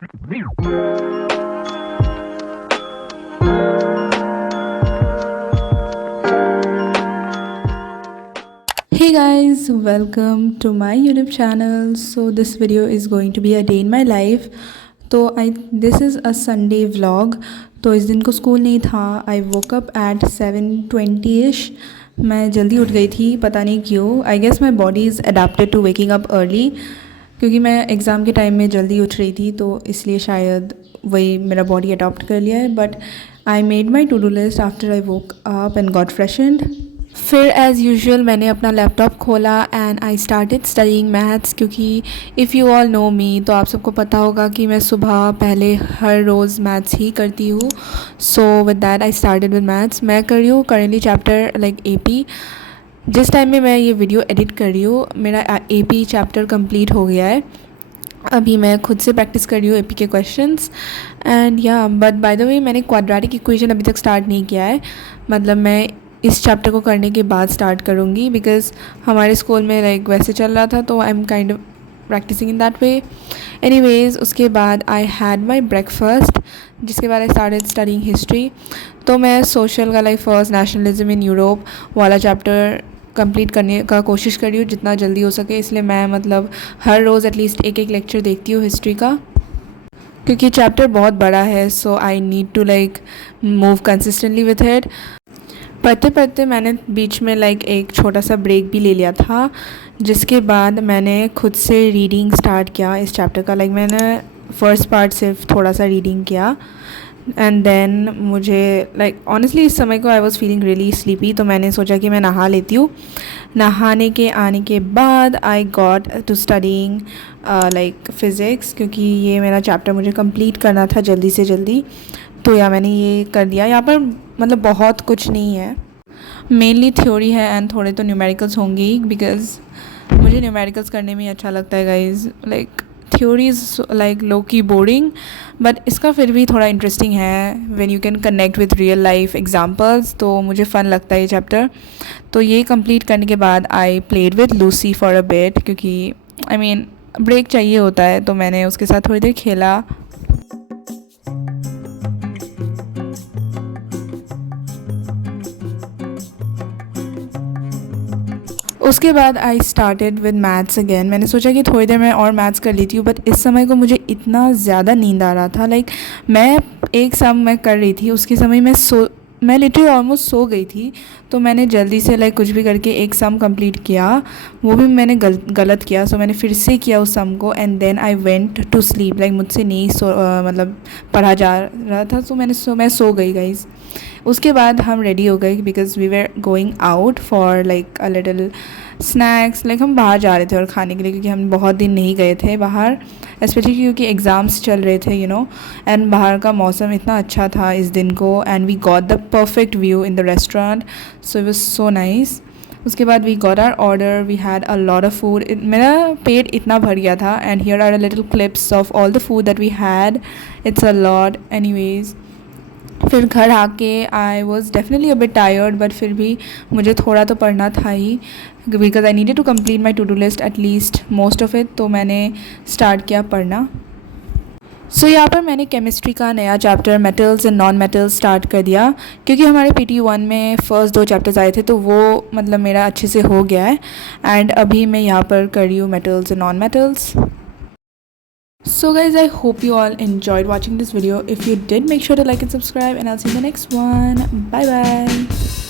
Hey guys, welcome to my YouTube channel. So this video is going to be a day in my life. तो this is a Sunday vlog. तो इस दिन को school नहीं था. I woke up at 7:20ish. मैं जल्दी उठ गई थी, पता नहीं क्यों. I guess my body is adapted to waking up early. क्योंकि मैं एग्ज़ाम के टाइम में जल्दी उठ रही थी, तो इसलिए शायद वही मेरा बॉडी अडॉप्ट कर लिया है. But I made my to do list after I woke up and got freshened. फिर एज़ यूजुअल मैंने अपना लैपटॉप खोला and I started studying maths. क्योंकि if you all know me, तो आप सबको पता होगा कि मैं सुबह पहले हर रोज़ मैथ्स ही करती हूँ. So with that I started with maths. मैं कर रही हूँ करेंटली चैप्टर लाइक AP. जिस टाइम में मैं ये वीडियो एडिट कर रही हूँ, मेरा AP चैप्टर कंप्लीट हो गया है. अभी मैं खुद से प्रैक्टिस कर रही हूँ AP के क्वेश्चंस. एंड या बट बाय द वे, मैंने क्वाड्रेटिक इक्वेशन अभी तक स्टार्ट नहीं किया है. मतलब मैं इस चैप्टर को करने के बाद स्टार्ट करूँगी, बिकॉज़ हमारे स्कूल में लाइक वैसे चल रहा था, तो I am kind of practising in that way. Anyways, उसके बाद आई हैड माई ब्रेकफास्ट, जिसके बाद आई स्टार्टेड स्टडीइंग हिस्ट्री. तो मैं सोशल का like first nationalism in Europe वाला चैप्टर कंप्लीट करने का कोशिश कर रही हूँ जितना जल्दी हो सके. इसलिए मैं मतलब हर रोज़ एटलीस्ट एक लेक्चर देखती हूँ हिस्ट्री का, क्योंकि चैप्टर बहुत बड़ा है. So I need to like move consistently with it. पढ़ते पढ़ते मैंने बीच में लाइक एक छोटा सा ब्रेक भी ले लिया था, जिसके बाद मैंने खुद से रीडिंग स्टार्ट किया इस चैप्टर का. लाइक मैंने फ़र्स्ट पार्ट सिर्फ थोड़ा सा रीडिंग किया. एंड देन मुझे लाइक ऑनेस्टली इस समय को I was feeling really sleepy, तो मैंने सोचा कि मैं नहा लेती हूँ. नहाने के आने के बाद I got to studying like physics, क्योंकि ये मेरा चैप्टर मुझे कंप्लीट करना था जल्दी से जल्दी. तो या मैंने ये कर दिया. यहाँ पर मतलब बहुत कुछ नहीं है, मेनली थ्योरी है एंड थोड़े तो न्यूमेरिकल्स होंगे ही, बिकॉज़ मुझे न्यूमेरिकल्स करने में अच्छा लगता है guys. Like theory is like low key boring, but इसका फिर भी थोड़ा इंटरेस्टिंग है when you can connect with real life examples. तो मुझे फ़न लगता है ये चैप्टर. तो ये कंप्लीट करने के बाद I played with Lucy for a bit, क्योंकि आई मीन ब्रेक चाहिए होता है. तो मैंने उसके साथ थोड़ी देर खेला. उसके बाद I started with maths again. मैंने सोचा कि थोड़ी देर मैं और मैथ्स कर लेती हूँ, बट इस समय को मुझे इतना ज़्यादा नींद आ रहा था. लाइक मैं एक सम मैं कर रही थी, उसके समय मैं लिटरली ऑलमोस्ट सो गई थी. तो मैंने जल्दी से लाइक कुछ भी करके एक सम कंप्लीट किया. वो भी मैंने गलत किया. सो मैंने फिर से किया उस सम को and then I went to sleep. Like मुझसे नहीं मतलब पढ़ा जा रहा था, तो मैं सो गई गाइज़. उसके बाद हम रेडी हो गए, because we were going out for like a little snacks. Like हम बाहर जा रहे थे और खाने के लिए, क्योंकि हम बहुत दिन नहीं गए थे बाहर, स्पेशली क्योंकि एग्ज़ाम्स चल रहे थे एंड बाहर का मौसम इतना अच्छा था इस दिन को. And we got the perfect view in the restaurant, so it was so nice. उसके बाद we got our order. We had a lot of food. मेरा पेट इतना भर गया था. And here are a little clips of all the food that we had. It's a lot. Anyways, फिर घर आके I was definitely a bit tired, but फिर भी मुझे थोड़ा तो पढ़ना था ही, because I needed to complete my to do list at least most of it. तो मैंने स्टार्ट किया पढ़ना. सो यहाँ पर मैंने केमिस्ट्री का नया chapter metals and non metals start कर दिया, क्योंकि हमारे PT1 में फ़र्स्ट 2 चैप्टर्स आए थे, तो वो मतलब मेरा अच्छे से हो गया है. एंड अभी मैं यहाँ पर कर रही हूँ metals and non metals. So guys, I hope you all enjoyed watching this video. If you did, make sure to like and subscribe, and I'll see you in the next one. Bye bye.